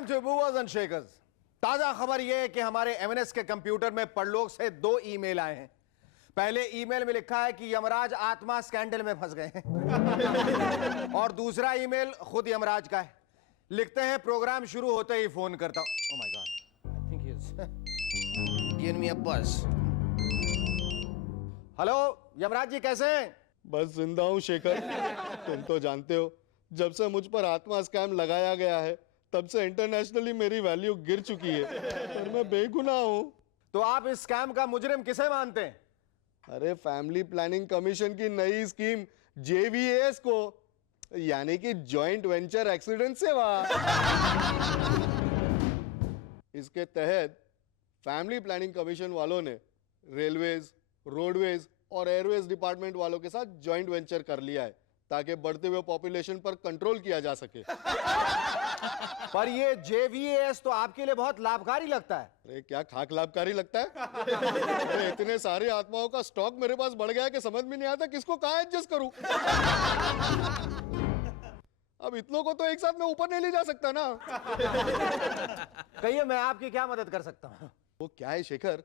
Welcome to movers and shakers. ताजा खबर यह है कि हमारे एमएनएस के कंप्यूटर में परलोक से 2 ईमेल आए हैं। पहले ईमेल में लिखा है कि यमराज आत्मा स्कैंडल में फंस गए हैं और दूसरा ईमेल खुद यमराज का है। लिखते हैं, प्रोग्राम शुरू होते ही फोन करता हूं। Oh my god, I think he is given me a bus. Hello Yamraj ji, कैसे हैं? बस जिंदा हूँ शेखर। तुम तो जानते हो, जब से मुझ पर आत्मा स्कैम लगाया गया है तब से इंटरनेशनली मेरी वैल्यू गिर चुकी है, पर मैं बेगुनाह हूँ। तो आप इस स्कैम का मुजरिम किसे मानते हैं? अरे फैमिली प्लानिंग कमीशन की नई स्कीम JVAS को, यानी कि जॉइंट वेंचर एक्सीडेंट सेवा। इसके तहत फैमिली प्लानिंग कमीशन वालों ने रेलवेज, रोडवेज और एयरवेज डिपार्टमेंट वालों के साथ जॉइंट वेंचर कर लिया है ताकि बढ़ते हुए पॉपुलेशन पर कंट्रोल किया जा सके। पर ये JVAS तो आपके लिए बहुत लाभकारी लगता है। अरे क्या खाक लाभकारी लगता है? अरे इतने सारे आत्माओं का स्टॉक मेरे पास बढ़ गया है कि समझ में नहीं आता किसको कहाँ एडजस्ट करूं। अब इतनों को तो एक साथ मैं ऊपर नहीं ले जा सकता ना। कहिए, मैं आपकी क्या मदद कर सकता हूँ? वो क्या है शेखर,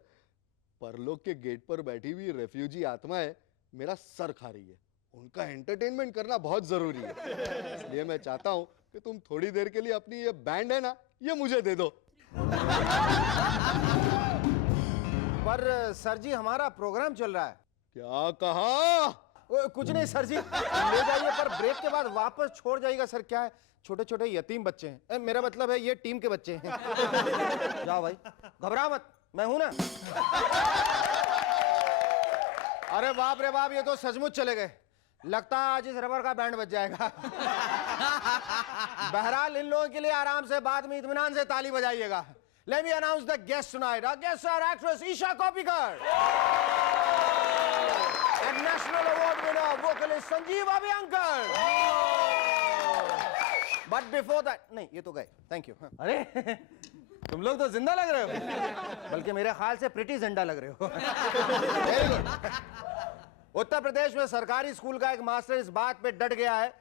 परलोक के गेट पर बैठी हुई रेफ्यूजी आत्माएं मेरा सर खा रही है। उनका एंटरटेनमेंट करना बहुत जरूरी है, इसलिए मैं चाहता हूं कि तुम थोड़ी देर के लिए अपनी ये बैंड है ना, ये मुझे दे दो। पर सर जी, हमारा प्रोग्राम चल रहा है। क्या कहा? कुछ नहीं सर जी, ले जाइए, पर ब्रेक के बाद वापस छोड़ जाइएगा। सर क्या है, छोटे छोटे यतीम बच्चे हैं। मेरा मतलब है ये टीम के बच्चे हैं। जाओ भाई, घबरा मत, मैं हूं ना। अरे बाप रे बाप, ये तो सचमुच चले गए। लगता है आज इस रबर का बैंड बज जाएगा। बहरहाल इन लोगों के लिए आराम से बाद में इत्मीनान से ताली बजाइएगा। Let me announce the guests tonight. Our guests are actress Isha Kopikar and National Award winner vocalist Sanjeev Abhyankar. But before that, नहीं ये तो गए, thank you. अरे तुम लोग तो जिंदा लग रहे हो, बल्कि मेरे ख्याल से प्रिटी जिंदा लग रहे हो। Very good. उत्तर प्रदेश में सरकारी स्कूल का एक मास्टर इस बात पे डट गया है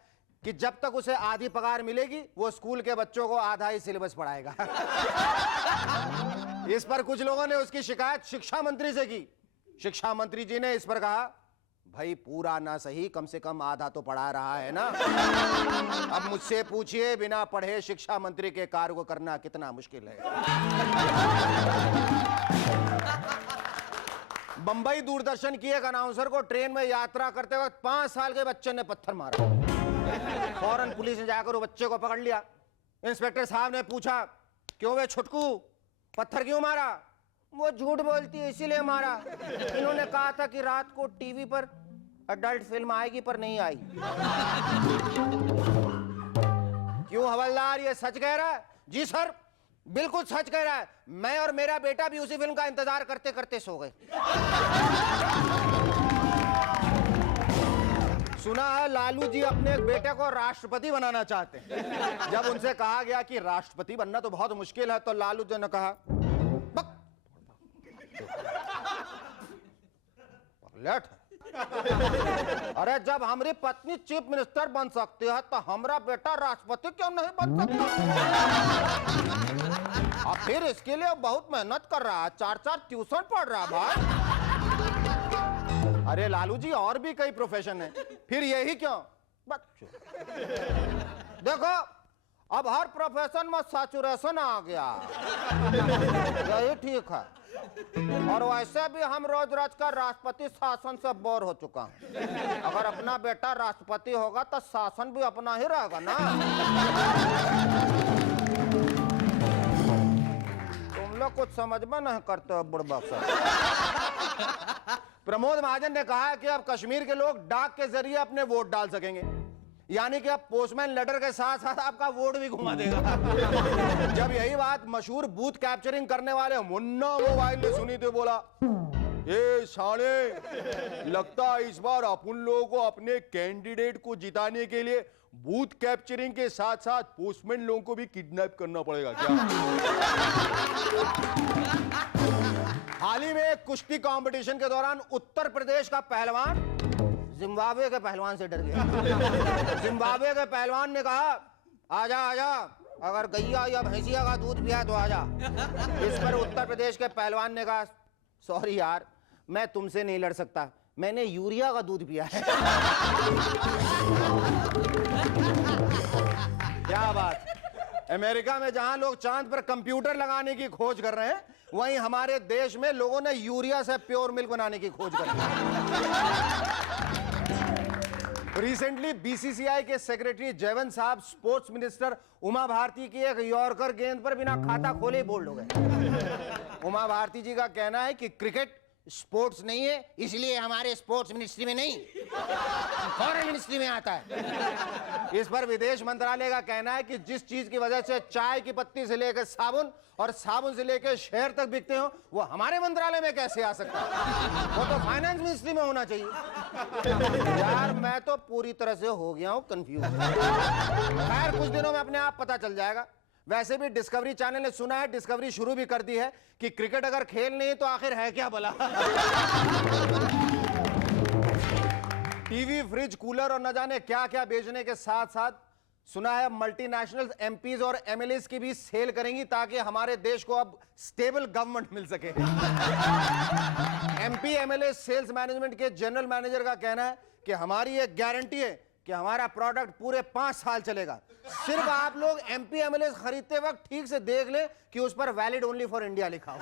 कि जब तक उसे आधी पगार मिलेगी वो स्कूल के बच्चों को आधा ही सिलेबस पढ़ाएगा। इस पर कुछ लोगों ने उसकी शिकायत शिक्षा मंत्री से की। शिक्षा मंत्री जी ने इस पर कहा, भाई पूरा ना सही, कम से कम आधा तो पढ़ा रहा है ना। अब मुझसे पूछिए, बिना पढ़े शिक्षा मंत्री के कार्य को करना कितना मुश्किल है। बंबई दूरदर्शन की एक अनाउंसर को ट्रेन में यात्रा करते वक्त 5 साल के बच्चे ने पत्थर मारा। फौरन पुलिस ने जाकर वो बच्चे को पकड़ लिया। इंस्पेक्टर साहब ने पूछा, क्यों वे छुटकू, पत्थर क्यों मारा? वो झूठ बोलती है इसीलिए मारा। इन्होंने कहा था कि रात को टीवी पर अडल्ट फिल्म आएगी, पर नहीं आई। क्यों हवलदार, ये सच कह रहा है? जी सर, बिल्कुल सच कह रहा है। मैं और मेरा बेटा भी उसी फिल्म का इंतजार करते करते सो गए। सुना है लालू जी अपने बेटे को राष्ट्रपति बनाना चाहते हैं। जब उनसे कहा गया कि राष्ट्रपति बनना तो बहुत मुश्किल है, तो लालू जी ने कहा, लेट। अरे जब हमारी पत्नी चीफ मिनिस्टर बन सकती है तो हमारा बेटा राष्ट्रपति क्यों नहीं बन सकता? और फिर इसके लिए बहुत मेहनत कर रहा है, 4 ट्यूशन पढ़ रहा भाई। अरे लालू जी, और भी कई प्रोफेशन है, फिर यही क्यों? देखो, अब हर प्रोफेशन में सैचुरेशन आ गया, यही ठीक है। और वैसे भी हम रोज रोज का राष्ट्रपति शासन से बोर हो चुका हूं। अगर अपना बेटा राष्ट्रपति होगा तो शासन भी अपना ही रहेगा ना। तुम लोग कुछ समझ में नहीं करते हो बुड़बक से। प्रमोद महाजन ने कहा है कि अब कश्मीर के लोग डाक के जरिए अपने वोट डाल सकेंगे, यानी कि अब पोस्टमैन लेटर के साथ साथ आपका वोट भी घुमा देगा। जब यही बात मशहूर बूथ कैप्चरिंग करने वाले मुन्ना मोबाइल ने सुनी तो बोला, ये साले, लगता है इस बार अपन लोगों को अपने कैंडिडेट को जिताने के लिए बूथ कैप्चरिंग के साथ साथ पोस्टमैन लोगों को भी किडनैप करना पड़ेगा क्या? हाल ही में एक कुश्ती कंपटीशन के दौरान उत्तर प्रदेश का पहलवान जिम्बाब्वे के पहलवान से डर गया। जिम्बाब्वे के पहलवान ने कहा, आजा आजा, अगर गैया या भैंसिया का दूध पिया तो आजा। इस पर उत्तर प्रदेश के पहलवान ने कहा, सॉरी यार, मैं तुमसे नहीं लड़ सकता, मैंने यूरिया का दूध पिया है। क्या बात। अमेरिका में जहां लोग चांद पर कंप्यूटर लगाने की खोज कर रहे हैं, वहीं हमारे देश में लोगों ने यूरिया से प्योर मिल्क बनाने की खोज कर ली। रिसेंटली बीसीसीआई के सेक्रेटरी जयवंत साहब स्पोर्ट्स मिनिस्टर उमा भारती की एक यॉर्कर गेंद पर बिना खाता खोले ही बोल्ड हो गए। उमा भारती जी का कहना है कि क्रिकेट स्पोर्ट्स नहीं है, इसलिए हमारे स्पोर्ट्स मिनिस्ट्री में नहीं, फॉरेन मिनिस्ट्री में आता है। इस पर विदेश मंत्रालय का कहना है कि जिस चीज की वजह से चाय की पत्ती से लेकर साबुन और साबुन से लेकर शहर तक बिकते हो, वो हमारे मंत्रालय में कैसे आ सकता है? वो तो फाइनेंस मिनिस्ट्री में होना चाहिए। यार मैं तो पूरी तरह से हो गया हूं कंफ्यूज। खैर कुछ दिनों में अपने आप पता चल जाएगा। वैसे भी डिस्कवरी चैनल ने सुना है, डिस्कवरी शुरू भी कर दी है कि क्रिकेट अगर खेल नहीं तो आखिर है क्या भला। टीवी, फ्रिज, कूलर और न जाने क्या क्या बेचने के साथ साथ सुना है मल्टीनेशनल एमपीज और एमएलएस की भी सेल करेंगी, ताकि हमारे देश को अब स्टेबल गवर्नमेंट मिल सके। एमपी एमएलए सेल्स मैनेजमेंट के जनरल मैनेजर का कहना है कि हमारी एक गारंटी है कि हमारा प्रोडक्ट पूरे 5 साल चलेगा। सिर्फ आप लोग एमपी एमएलए खरीदते वक्त ठीक से देख लें कि उस पर वैलिड ओनली फॉर इंडिया लिखा हो।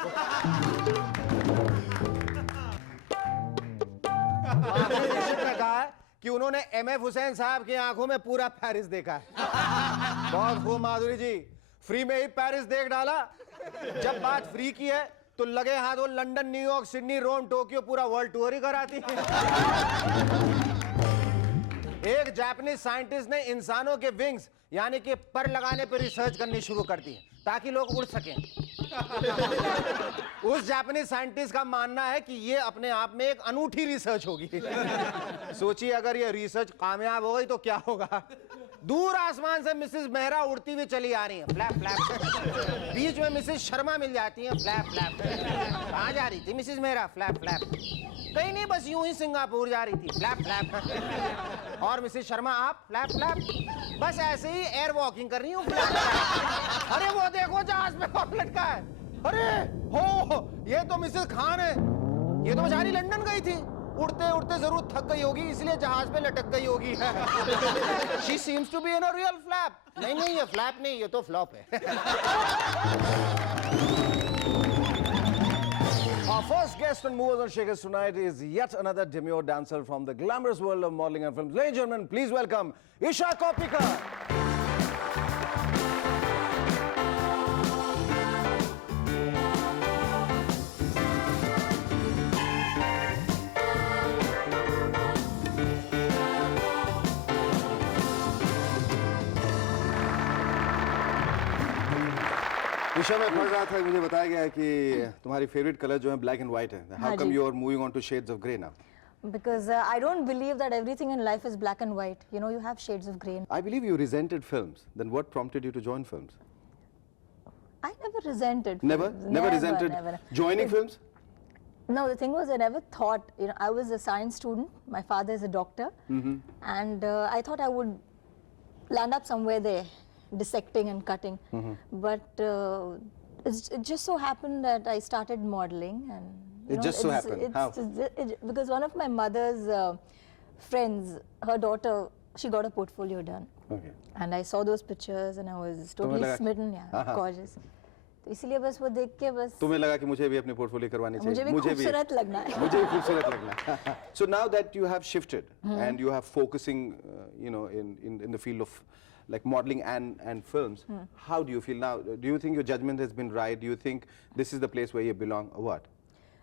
ने कहा है कि उन्होंने एमएफ हुसैन साहब की आंखों में पूरा पेरिस देखा है। बहुत खूब माधुरी जी, फ्री में ही पेरिस देख डाला। जब बात फ्री की है तो लगे हाथ वो लंदन, न्यूयॉर्क, सिडनी, रोम, टोक्यो पूरा वर्ल्ड टूर ही कराती है। एक जापानीज साइंटिस्ट ने इंसानों के विंग्स यानी कि पर लगाने पर रिसर्च करनी शुरू कर दी ताकि लोग उड़ सकें। उस जापानीज साइंटिस्ट का मानना है कि ये अपने आप में एक अनूठी रिसर्च होगी। सोचिए अगर ये रिसर्च कामयाब हो गई तो क्या होगा। दूर आसमान से मिसेस मेहरा उड़ती हुई चली आ रही है, फ्लैप फ्लैप। बीच में मिसेस शर्मा मिल जाती है, फ्लैप फ्लैप। कहाँ जा रही थी मिसेस मेहरा? Flap flap. कहीं नहीं, बस यूं ही सिंगापुर जा रही थी, फ्लैप फ्लैप। और मिसेस शर्मा आप? Flap flap. बस ऐसे ही एयर वॉकिंग कर रही हूँ, फ्लैप फ्लैप। अरे वो देखो जहाज में कौन लटका है। अरे हो, ये तो मिसेस खान है। ये तो बेचारी लंदन गई थी, उड़ते उड़ते जरूर थक गई होगी, इसलिए जहाज पे लटक गई होगी। She seems to be in a real flap. नहीं, ये फ्लैप नहीं, ये तो फ्लॉप है। Our first guest on Movers and Shakers tonight is yet another demure dancer from the glamorous world of modeling and films. Ladies and gentlemen, please welcome Isha Kopikar. Isha, मैं पढ़ रहा था, मुझे बताया गया है कि तुम्हारी फेवरेट कलर जो है ब्लैक एंड व्हाइट है। How come you are moving on to shades of grey now? Because I don't believe that everything in life is black and white. You know, you have shades of grey. I believe you resented films. Then what prompted you to join films? I never resented. Never? films. Never resented joining films? No, the thing was, I never thought. You know, I was a science student. My father is a doctor, and I thought I would land up somewhere there, dissecting and cutting. But it just so happened that I started modeling, and It just so happened. How? Because one of my mother's friends, her daughter, she got a portfolio done. Okay. And I saw those pictures and I was totally smitten. Yeah, gorgeous. तो इसलिए बस वो देख के बस तुम्हें लगा कि मुझे भी अपनी पोर्टफोलियो करवानी चाहिए, मुझे भी खूबसूरत लगना है, मुझे भी खूबसूरत लगना है। So now that you have shifted and you have focusing, you know, in the field of like modeling and films, how do you feel now? Do you think your judgment has been right? Do you think this is the place where you belong, or what?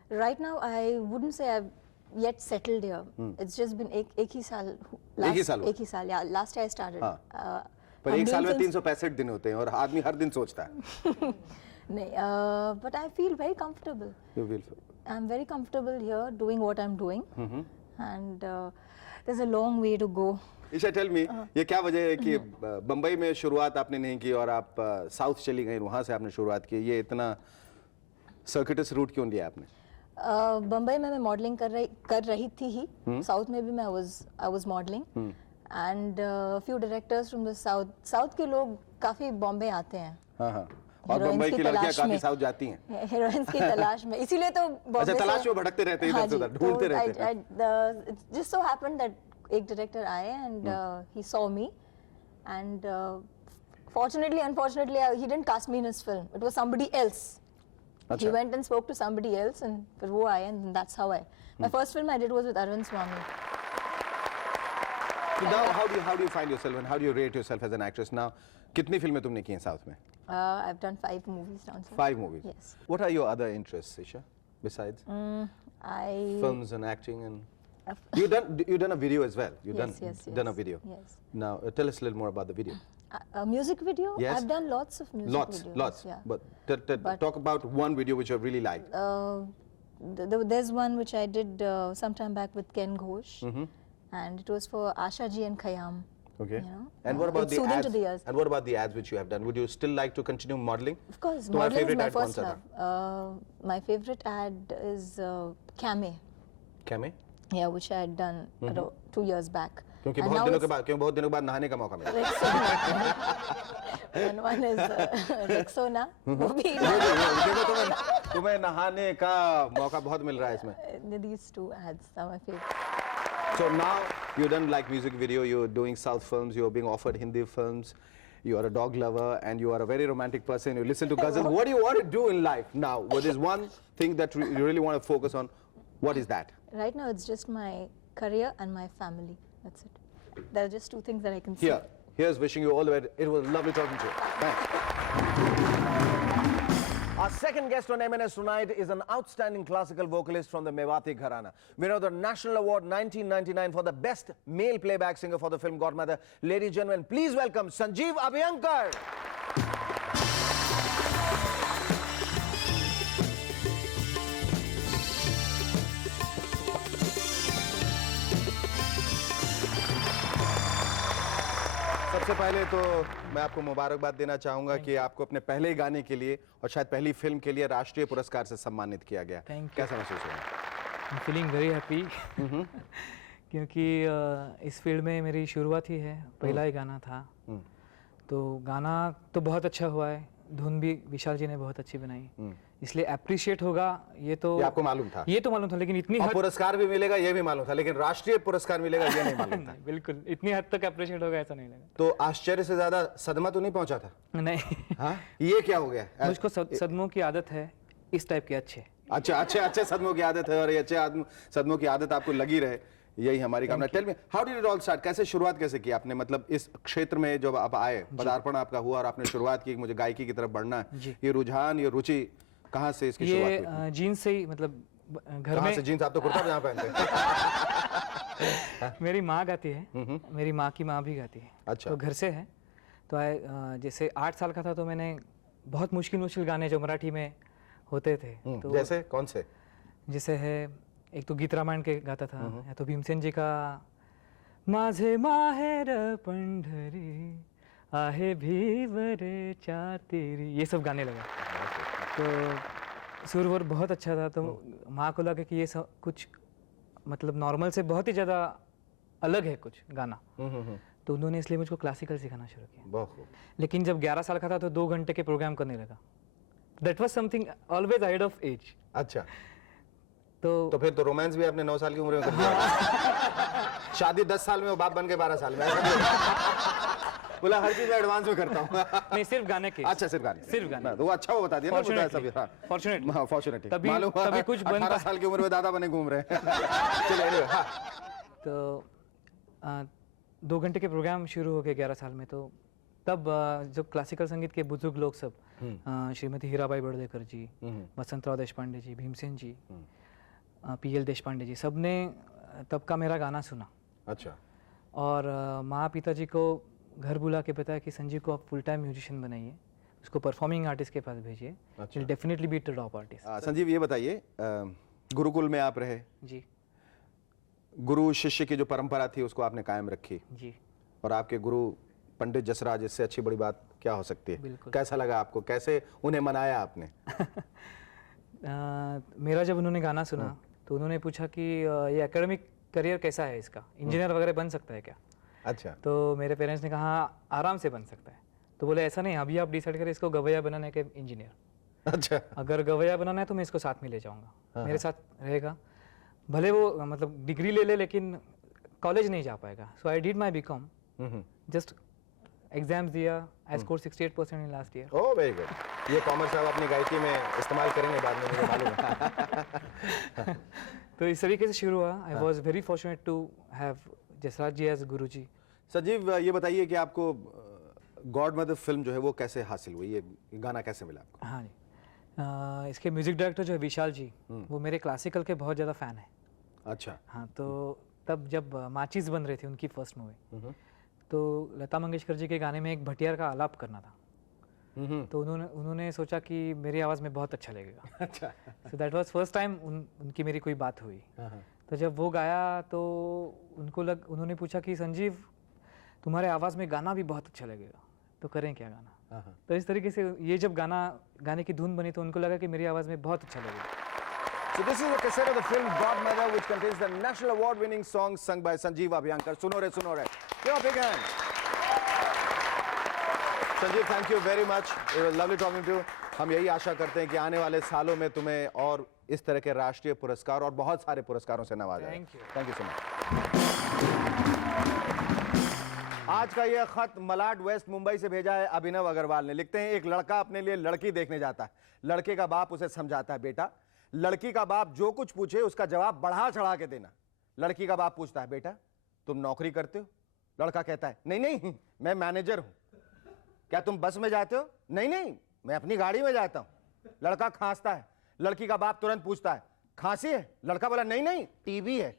Right now, I wouldn't say I've yet settled here. It's just been एक ही साल. एक ही साल. Yeah, last year I started. पर एक साल में 365 दिन होते हैं और आदमी हर दिन सोचता है। नहीं, but I feel very comfortable. You feel? I'm very comfortable here doing what I'm doing, and there's a long way to go. Isha, tell me, ये क्या वजह है कि बम्बई में शुरुआत आपने नहीं की और आप साउथ चली गई, वहाँ से आपने शुरुआत की? ये इतना सर्किटस रूट क्यों लिया आपने? बम्बई में मैं मॉडलिंग कर रही थी ही, साउथ में भी मैं I was modelling, and few directors from the south के लोग काफी बॉम्बे आते हैं हाँ हाँ, और Heroines मुंबई की की लड़कियां तलाश काफी में। साउथ जाती हैं। हीरोइंस की तलाश में, इसीलिए तो बॉम्बे अच्छा, तलाश में भटकते रहते हैं इधर से उधर, ढूंढते रहते हैं। It just so happened that एक डायरेक्टर आए and he saw me and fortunately unfortunately he didn't cast me in his film, it was somebody else. He अच्छा, went and spoke to somebody else and फिर वो आए and that's how my first film I did was with Arvind Swamy. so now how do you find yourself and how do you rate yourself as an actress now? कितनी फिल्में तुमने की हैं south में? I've done 5 movies down south. 5 movies. Yes. What are your other interests, Isha, besides I films and acting and you done a video as well. You yes, yes, done a yes, video. yes. Now tell us a little more about the video. A music video? Yes. I've done lots of music Lots, videos. lots. Yeah. But But- talk about one video which you really liked. There's one which I did sometime back with Ken Ghosh, and it was for Asha ji and Khayyam. Okay. You know, And what about it's the soothing ads? to the ears. And what about the ads which you have done? Would you still like to continue modeling? Of course, तुम्हारा modeling is favorite my ad कौन first सा love. था? My favorite ad is Camé, क्या में? yeah, which I had done around 2 years back. क्योंकि And बहुत now दिनों के it's बाद, क्योंकि बहुत दिनों के बाद नहाने का मौका मिला। Rexona. And one is Rexona. वो भी देखो तुम्हें नहाने का मौका बहुत मिल रहा है इसमें। these 2 ads are my favorite. So now you done like music video, you're doing South films, you're being offered Hindi films, you are a dog lover and you are a very romantic person, you listen to ghazal. What do you want to do in life now? What is one thing that you really want to focus on? What is that? Right now, it's just my career and my family. That's it. There are just 2 things that I can see. Here's wishing you all the best. It was lovely talking to you. Thanks. Our second guest on MNS tonight is an outstanding classical vocalist from the Mewati Gharana. Winner of the National Award 1999 for the Best Male Playback Singer for the film Godmother. Ladies and gentlemen, please welcome Sanjeev Abhyankar. सबसे पहले तो मैं आपको मुबारकबाद देना चाहूंगा कि आपको अपने पहले गाने के लिए और शायद पहली फिल्म के लिए राष्ट्रीय पुरस्कार से सम्मानित किया गया। Thank you. कैसा महसूस हो रहा है? I'm feeling very happy क्योंकि इस फील्ड में मेरी शुरुआत ही है, पहला ही गाना था। तो गाना तो बहुत अच्छा हुआ है, धुन भी विशाल जी ने बहुत अच्छी बनाई, इसलिए अप्रिशिएट होगा ये तो ये आपको मालूम था? ये तो मालूम था, लेकिन इतनी और हद पुरस्कार भी मिलेगा ये भी मालूम था, लेकिन राष्ट्रीय पुरस्कार मिलेगा ये नहीं मालूम था। बिल्कुल इतनी हद तक अप्रिशिएट होगा ऐसा नहीं लगा। तो आश्चर्य से ज्यादा सदमा तो नहीं पहुंचा था? नहीं हाँ, ये क्या हो गया? मुझको सदमों की आदत है, इस टाइप के अच्छे। अच्छा, अच्छे सदमों की आदत है और ये अच्छे सदमों की आदत आपको लगी रहे, यही हमारी कामना। Tell me, how did it all start? कैसे शुरुआत कैसे की आपने? मतलब इस क्षेत्र में जब आप आए, पदार्पण आपका हुआ और आपने शुरुआत की मुझे गायकी की तरफ बढ़ना है, ये रुझान, ये रुचि कहाँ से इसकी शुरुआत हुई? ये जीन्स से ही, मतलब घर कहाँ में से? जीन्स आप तो कुर्ता पजामा पहनते हैं। मेरी माँ गाती है, मेरी माँ की माँ भी गाती है, अच्छा। तो घर से है। तो जैसे 8 साल का था तो मैंने बहुत मुश्किल गाने जो मराठी में होते थे, तो जैसे कौन से? जैसे है एक तो गीत रामायण के गाता था, या तो भीमसेन जी का माझे माहेर पंढरी आहे भीवरे चातेरी, ये सब गाने लगा। तो सुर वुर बहुत अच्छा था, तो माँ को लगा कि ये सब कुछ मतलब नॉर्मल से बहुत ही ज़्यादा अलग है कुछ गाना, तो उन्होंने इसलिए मुझको क्लासिकल सिखाना शुरू किया। बहुत खूब। लेकिन जब 11 साल का था तो 2 घंटे के प्रोग्राम करने लगा। That was something always ahead of age. अच्छा, तो फिर तो रोमांस भी आपने 9 साल की उम्र में कर दिया। शादी 10 साल में, वो बाप बन के 12 साल में। बोला हर चीज मैं एडवांस में करता हूँ। नहीं, सिर्फ गाने के। अच्छा, सिर्फ गाने। सिर्फ गाने। तो वो अच्छा वो बता दिया ना, बताया सभी। हाँ, Fortunately। हाँ, fortunately। तभी मालूम हुआ, तभी कुछ बन 18 साल की उम्र में दादा बने घूम रहे हैं। चलिए, anyway, हाँ। तो 2 घंटे के प्रोग्राम शुरू हो गए 11 साल में। तो तब जब क्लासिकल संगीत के बुजुर्ग लोग सब, श्रीमती हीराबाई बड़देकर जी, वसंतराव देशपांडे जी, भीमसेन जी, PL देशपांडे जी, सब ने तब का मेरा गाना सुना। अच्छा। और माँ पिताजी को घर बुला के बताया कि संजीव को आप फुल टाइम म्यूजिशियन बनाइए, उसको परफॉर्मिंग आर्टिस्ट के पास भेजिए, अच्छा। Definitely be top artist. Sanjeev ये बताइए, गुरुकुल में आप रहे, जी गुरु शिष्य की जो परंपरा थी उसको आपने कायम रखी, जी। और आपके गुरु पंडित जसराज, इससे अच्छी बड़ी बात क्या हो सकती है? बिल्कुल। कैसा लगा आपको? कैसे उन्हें मनाया आपने? मेरा जब उन्होंने गाना सुना तो उन्होंने पूछा कि ये एकेडमिक करियर कैसा है इसका, इंजीनियर वगैरह बन सकता है क्या? अच्छा। तो मेरे पेरेंट्स ने कहा आराम से बन सकता है। तो बोले ऐसा नहीं, अभी आप डिसाइड करें इसको गवैया बनाने के इंजीनियर। अच्छा अगर गवैया बनाना है तो मैं इसको साथ में ले जाऊंगा, मेरे साथ रहेगा, भले वो मतलब डिग्री ले ले लेकिन कॉलेज नहीं जा पाएगा। So I did my BCom, just exams दिया, I score 68% in last year. Oh very good. ये कॉमर्स आप अपनी गायकी में इस्तेमाल करेंगे बाद में, मुझे मालूम है। तो इस तरीके से शुरू हुआ। I was very fortunate to have Jasraj ji as guru ji. Sanjeev, ये बताइए कि आपको गॉड मदर फिल्म जो है वो कैसे हासिल हुई, ये गाना कैसे मिला आपको? हाँ जी, इसके म्यूजिक डायरेक्टर जो है विशाल जी, वो मेरे क्लासिकल के बहुत ज़्यादा फ़ैन है। अच्छा। हाँ, तो तब जब माचिस बन रही थी उनकी फर्स्ट मूवी, तो लता मंगेशकर जी के गाने में एक भटियार का आलाप करना था, तो उन्होंने सोचा कि मेरी आवाज़ में बहुत अच्छा लगेगा। अच्छा। So that was first time उनकी मेरी कोई बात हुई। तो जब वो गाया तो उन्होंने पूछा कि संजीव तुम्हारे आवाज़ में गाना भी बहुत अच्छा लगेगा, तो करें क्या गाना। तो इस तरीके से ये जब गाने की धुन बनी तो उनको लगा कि मेरी आवाज़ में बहुत अच्छा लगेगा। So this is a cassette of the film Godmother, which contains the national award-winning song sung by Sanjeev Abhyankar. सुनो रे सुनो रे। Give a big hand. Sanjeev, thank you very much. It was lovely talking to you. हम यही आशा करते हैं कि आने वाले सालों में तुम्हें और इस तरह के राष्ट्रीय पुरस्कार और बहुत सारे पुरस्कारों से नवाजा जाए। Thank you so much. आज का यह खत मलाड वेस्ट मुंबई से भेजा है अभिनव अग्रवाल ने। लिखते हैं, एक लड़का अपने लिए लड़की देखने जाता है। लड़के का बाप उसे समझाता है, बेटा लड़की का बाप जो कुछ पूछे उसका जवाब बढ़ा चढ़ा के देना। लड़की का बाप पूछता है, बेटा तुम नौकरी करते हो? लड़का कहता है, नहीं नहीं मैं मैनेजर हूं। क्या तुम बस में जाते हो? नहीं नहीं मैं अपनी गाड़ी में जाता हूं। लड़का खांसता है। लड़की का बाप तुरंत पूछता है, खांसी है? लड़का बोला, नहीं नहीं टीबी है।